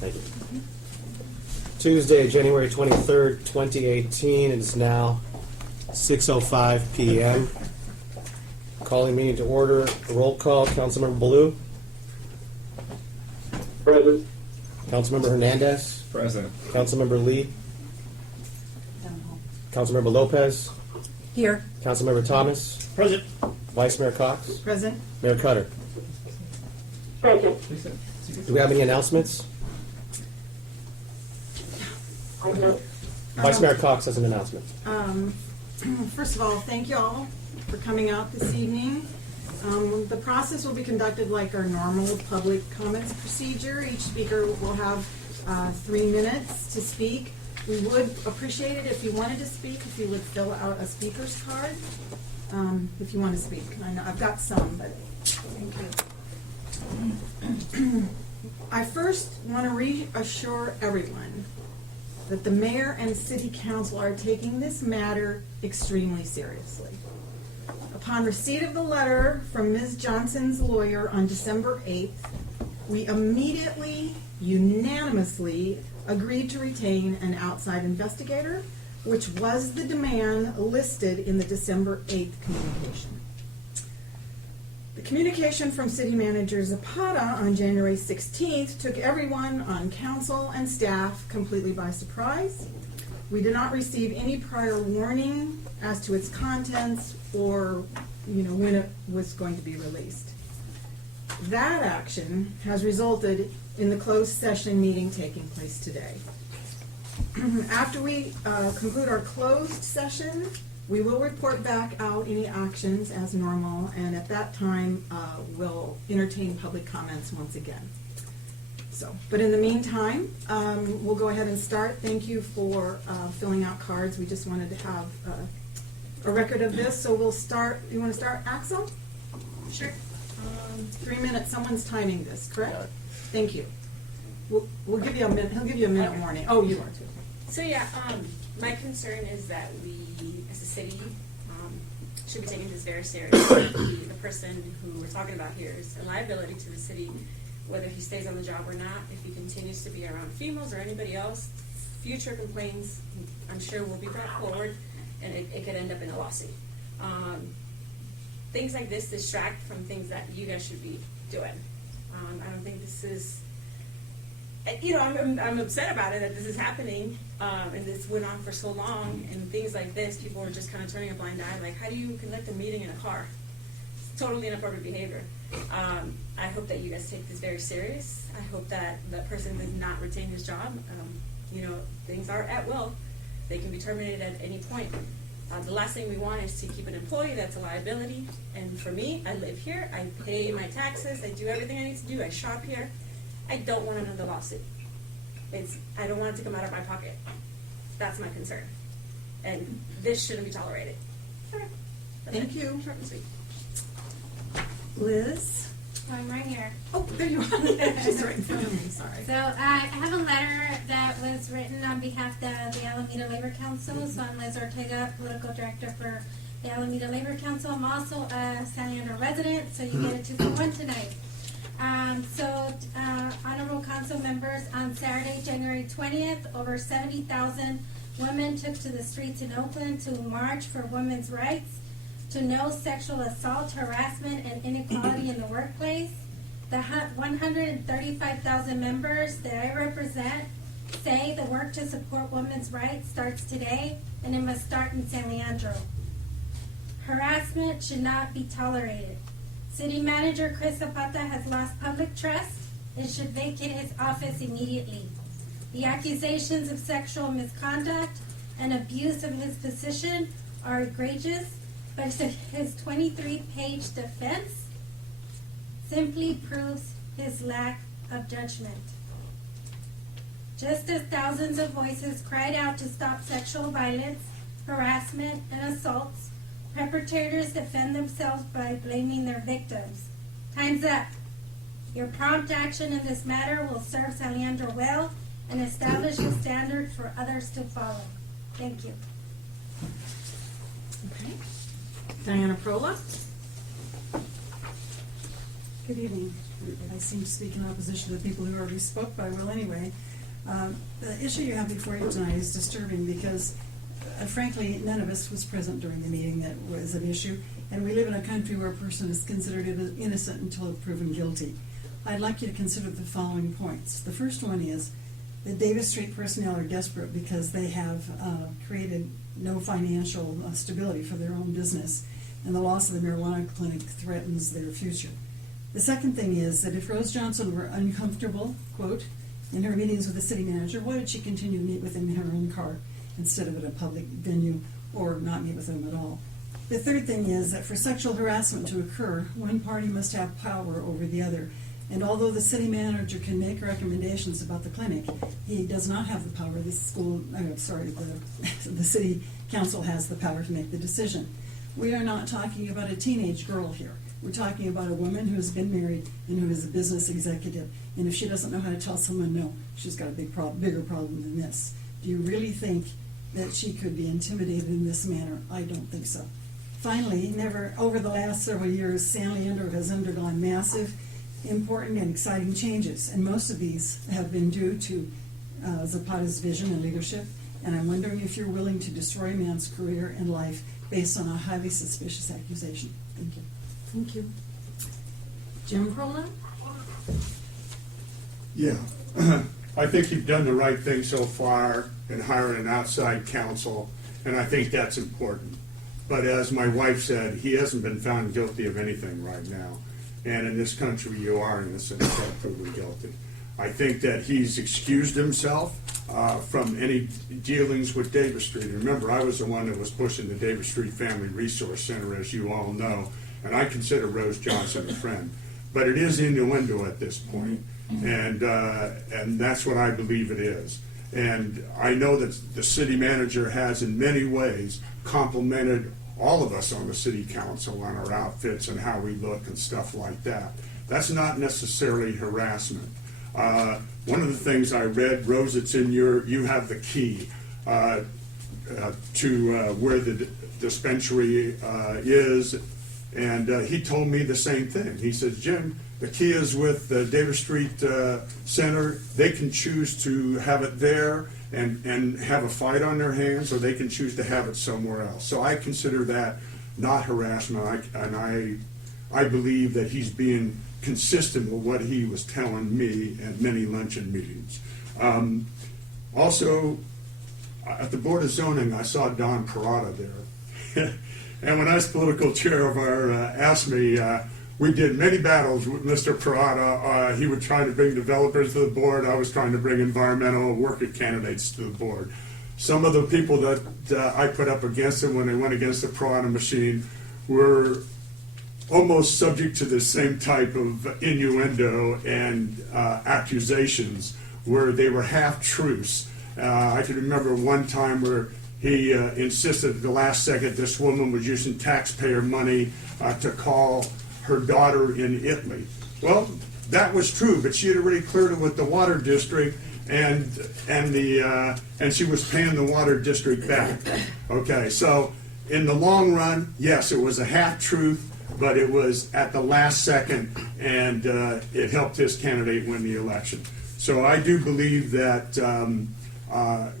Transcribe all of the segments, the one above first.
Thank you. Tuesday, January 23rd, 2018. It is now 6:05 p.m. Calling meeting to order. Roll call. Councilmember Baloo. Present. Councilmember Hernandez. Present. Councilmember Lee. Councilmember Lopez. Here. Councilmember Thomas. Present. Vice Mayor Cox. Present. Mayor Cutter. Present. Do we have any announcements? Vice Mayor Cox has an announcement. First of all, thank you all for coming out this evening. The process will be conducted like our normal public comments procedure. Each speaker will have 3 minutes to speak. We would appreciate it if you wanted to speak, if you would fill out a speaker's card, if you want to speak. I know I've got some, but thank you. I first want to reassure everyone that the mayor and city council are taking this matter extremely seriously. Upon receipt of the letter from Ms. Johnson's lawyer on December 8th, we immediately, unanimously agreed to retain an outside investigator, which was the demand listed in the December 8th communication. The communication from City Manager Zapata on January 16th took everyone on council and staff completely by surprise. We did not receive any prior warning as to its contents or, when it was going to be released. That action has resulted in the closed session meeting taking place today. After we conclude our closed session, we will report back out any actions as normal, and at that time, we'll entertain public comments once again. But in the meantime, we'll go ahead and start. Thank you for filling out cards. We just wanted to have a record of this, so we'll start. You want to start, Axel? Sure. 3 minutes. Someone's timing this, correct? Thank you. We'll give you a minute. He'll give you a minute warning. Oh, you are too. So yeah, my concern is that we, as a city, should be taking this very seriously. The person who we're talking about here is a liability to the city, whether he stays on the job or not. If he continues to be around females or anybody else, future complaints, I'm sure, will be brought forward, and it could end up in a lawsuit. Things like this distract from things that you guys should be doing. I don't think this is. I'm upset about it that this is happening, and this went on for so long, and things like this, people are just kind of turning a blind eye. Like, how do you conduct a meeting in a car? It's totally inappropriate behavior. I hope that you guys take this very serious. I hope that that person does not retain his job. Things are at will. They can be terminated at any point. The last thing we want is to keep an employee that's a liability. And for me, I live here. I pay my taxes. I do everything I need to do. I shop here. I don't want another lawsuit. I don't want it to come out of my pocket. That's my concern. And this shouldn't be tolerated. Okay. Thank you. Short and sweet. Liz? I'm right here. Oh, there you are. She's right in front of me. Sorry. So I have a letter that was written on behalf of the Alameda Labor Council. So I'm Liz Ortega, Political Director for the Alameda Labor Council. I'm also a San Leandro resident, so you get a 2-for-1 tonight. Honorable Council members, on Saturday, January 20th, over 70,000 women took to the streets in Oakland to march for women's rights, to no sexual assault, harassment, and inequality in the workplace. The 135,000 members that I represent say the work to support women's rights starts today, and it must start in San Leandro. Harassment should not be tolerated. City Manager Chris Zapata has lost public trust and should vacate his office immediately. The accusations of sexual misconduct and abuse of his position are egregious, but his 23-page defense simply proves his lack of judgment. Just as thousands of voices cried out to stop sexual violence, harassment, and assaults, perpetrators defend themselves by blaming their victims. Time's up. Your prompt action in this matter will serve San Leandro well and establish a standard for others to follow. Thank you. Okay. Diana Prola? Good evening. I seem to speak in opposition to the people who already spoke, but I will anyway. The issue you have before you tonight is disturbing because frankly, none of us was present during the meeting that was an issue, and we live in a country where a person is considered innocent until proven guilty. I'd like you to consider the following points. The first one is the Davis Street personnel are desperate because they have created no financial stability for their own business, and the loss of the marijuana clinic threatens their future. The second thing is that if Rose Johnson were uncomfortable, quote, in her meetings with the city manager, why did she continue to meet with him in her own car instead of at a public venue or not meet with him at all? The third thing is that for sexual harassment to occur, one party must have power over the other. And although the city manager can make recommendations about the clinic, he does not have the power. The city council has the power to make the decision. We are not talking about a teenage girl here. We're talking about a woman who has been married and who is a business executive. And if she doesn't know how to tell someone no, she's got a bigger problem than this. Do you really think that she could be intimidated in this manner? I don't think so. Finally, over the last several years, San Leandro has undergone massive, important, and exciting changes. And most of these have been due to Zapata's vision and leadership. And I'm wondering if you're willing to destroy a man's career and life based on a highly suspicious accusation. Thank you. Thank you. Jim Prola? Yeah, I think you've done the right thing so far in hiring an outside counsel, and I think that's important. But as my wife said, he hasn't been found guilty of anything right now. And in this country, you are innocent until proven guilty. I think that he's excused himself from any dealings with Davis Street. And remember, I was the one that was pushing the Davis Street Family Resource Center, as you all know, and I consider Rose Johnson a friend. But it is innuendo at this point, and that's what I believe it is. And I know that the city manager has, in many ways, complimented all of us on the city council on our outfits and how we look and stuff like that. That's not necessarily harassment. One of the things I read, Rose, it's in you have the key to where the dispensary is, and he told me the same thing. He says, Jim, the key is with the Davis Street Center. They can choose to have it there and have a fight on their hands, or they can choose to have it somewhere else. So I consider that not harassment, and I believe that he's being consistent with what he was telling me at many luncheon meetings. Also, at the Board of Zoning, I saw Don Parada there. And when I was political chair of our ASME, we did many battles with Mr. Parada. He would try to bring developers to the board. I was trying to bring environmental worker candidates to the board. Some of the people that I put up against him when they went against the Parada machine were almost subject to the same type of innuendo and accusations where they were half-truths. I can remember one time where he insisted at the last second this woman was using taxpayer money to call her daughter in Italy. Well, that was true, but she had already cleared it with the water district, and she was paying the water district back. Okay, so in the long run, yes, it was a half-truth, but it was at the last second, and it helped his candidate win the election. So I do believe that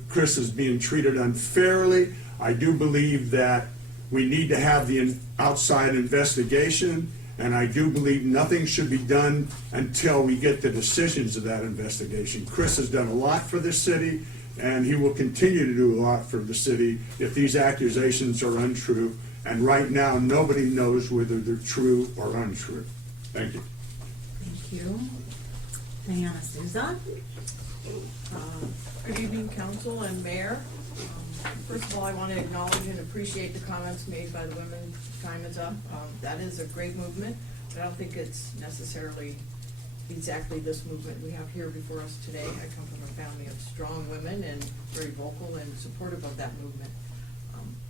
Chris is being treated unfairly. I do believe that we need to have the outside investigation, and I do believe nothing should be done until we get the decisions of that investigation. Chris has done a lot for this city, and he will continue to do a lot for the city if these accusations are untrue. And right now, nobody knows whether they're true or untrue. Thank you. Thank you. Diana Souza? Good evening, council and mayor. First of all, I want to acknowledge and appreciate the comments made by the women. Time is up. That is a great movement, but I don't think it's necessarily exactly this movement we have here before us today. I come from a family of strong women and very vocal and supportive of that movement.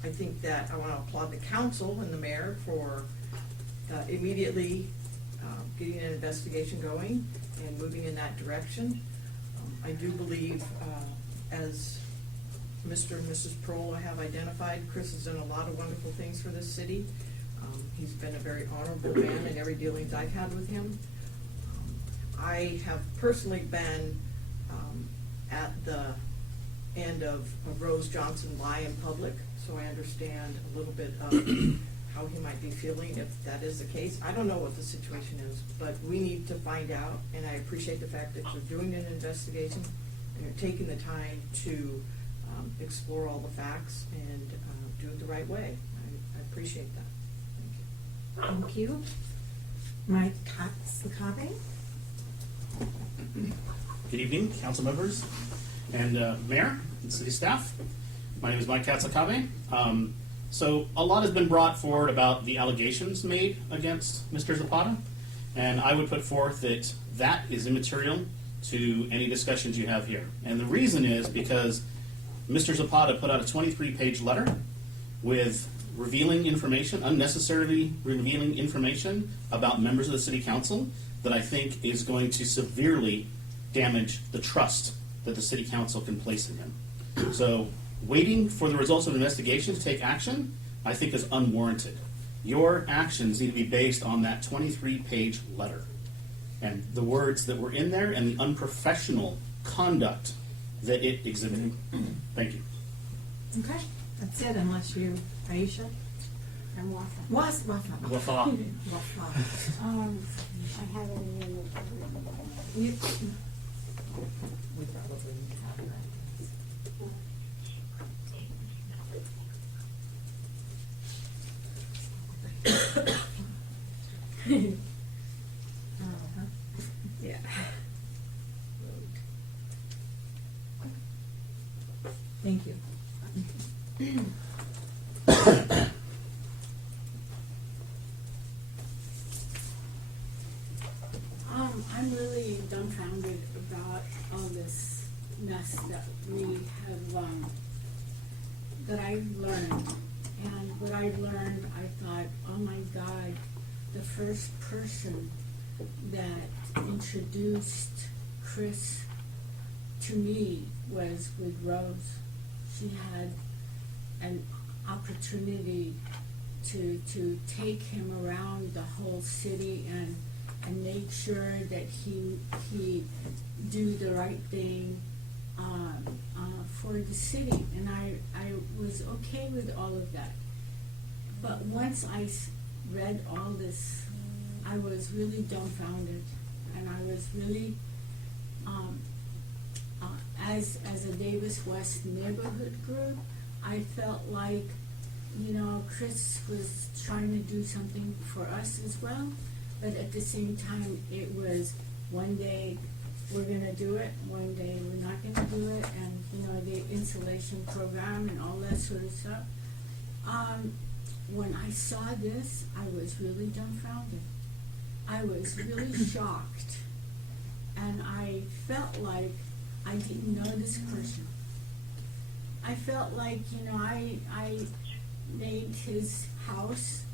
I think that I want to applaud the council and the mayor for immediately getting an investigation going and moving in that direction. I do believe, as Mr. and Mrs. Prohl have identified, Chris has done a lot of wonderful things for this city. He's been a very honorable man in every dealings I've had with him. I have personally been at the end of Rose Johnson lie in public, so I understand a little bit of how he might be feeling if that is the case. I don't know what the situation is, but we need to find out, and I appreciate the fact that you're doing an investigation and you're taking the time to explore all the facts and do it the right way. I appreciate that. Thank you. Thank you. Mike Katsukabe? Good evening, council members and mayor and city staff. My name is Mike Katsukabe. So a lot has been brought forward about the allegations made against Mr. Zapata, and I would put forth that that is immaterial to any discussions you have here. And the reason is because Mr. Zapata put out a 23-page letter with revealing information, unnecessarily revealing information about members of the city council that I think is going to severely damage the trust that the city council can place in him. So waiting for the results of an investigation to take action, I think is unwarranted. Your actions need to be based on that 23-page letter and the words that were in there and the unprofessional conduct that it exhibited. Thank you. Okay, that's it, unless you, Aisha? And Wafa. Wafa. Wafa. Wafa. I have it in the You- Yeah. Thank you. I'm really dumbfounded about all this mess that we have, that I've learned. And what I've learned, I thought, oh my God, the first person that introduced Chris to me was with Rose. She had an opportunity to take him around the whole city and make sure that he do the right thing for the city, and I was okay with all of that. But once I read all this, I was really dumbfounded, and I was really, as a Davis West neighborhood group, I felt like, you know, Chris was trying to do something for us as well. But at the same time, it was one day we're gonna do it, one day we're not gonna do it, and, you know, the insulation program and all that sort of stuff. When I saw this, I was really dumbfounded. I was really shocked. And I felt like I didn't know this person. I felt like, you know, I made his house.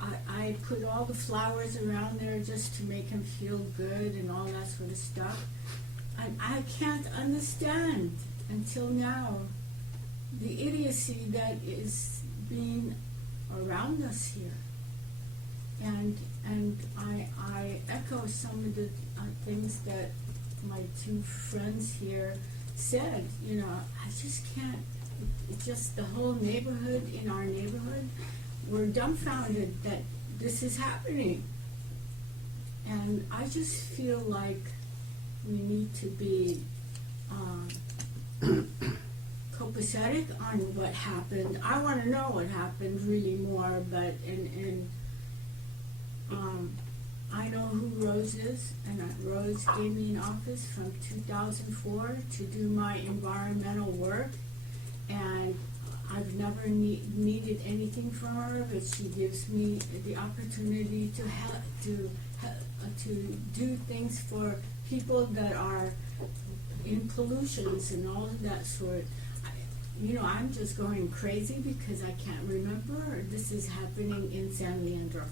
I put all the flowers around there just to make him feel good and all that sort of stuff. And I can't understand until now the idiocy that is being around us here. And I echo some of the things that my two friends here said. You know, I just can't, it just the whole neighborhood, in our neighborhood, we're dumbfounded that this is happening. And I just feel like we need to be copacetic on what happened. I want to know what happened really more, but I know who Rose is, and Rose gave me an office from 2004 to do my environmental work, and I've never needed anything from her, but she gives me the opportunity to help, to do things for people that are in pollutions and all of that sort. You know, I'm just going crazy because I can't remember this is happening in San Leandro.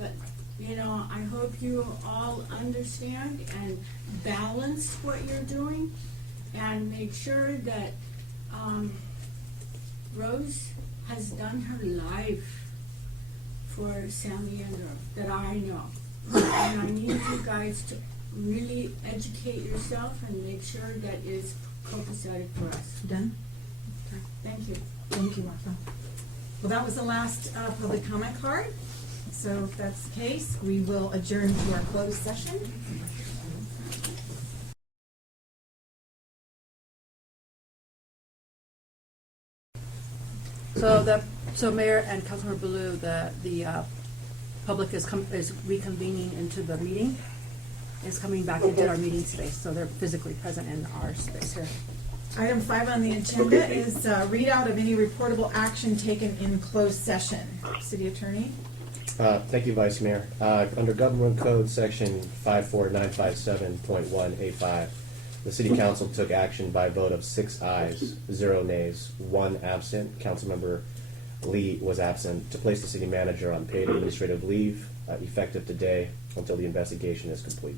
But, you know, I hope you all understand and balance what you're doing and make sure that Rose has done her life for San Leandro, that I know. And I need you guys to really educate yourself and make sure that it's copacetic for us. Done? Thank you. Thank you, Martha. Well, that was the last public comment card. So if that's the case, we will adjourn to our closed session. So Mayor and Councilmember Blue, the public is reconvening into the meeting, is coming back into our meeting space, so they're physically present in our space here. Item 5 on the agenda is readout of any reportable action taken in closed session. City Attorney? Thank you, Vice Mayor. Under Government Code Section 54957.1A5, the City Council took action by a vote of 6 ayes, 0 nays, 1 absent. Councilmember Lee was absent to place the city manager on paid administrative leave effective today until the investigation is complete.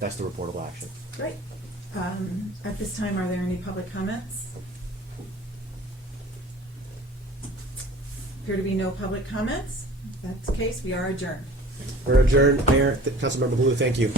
That's the reportable action. Great. At this time, are there any public comments? Appear to be no public comments. If that's the case, we are adjourned. We're adjourned. Mayor, Councilmember Blue, thank you.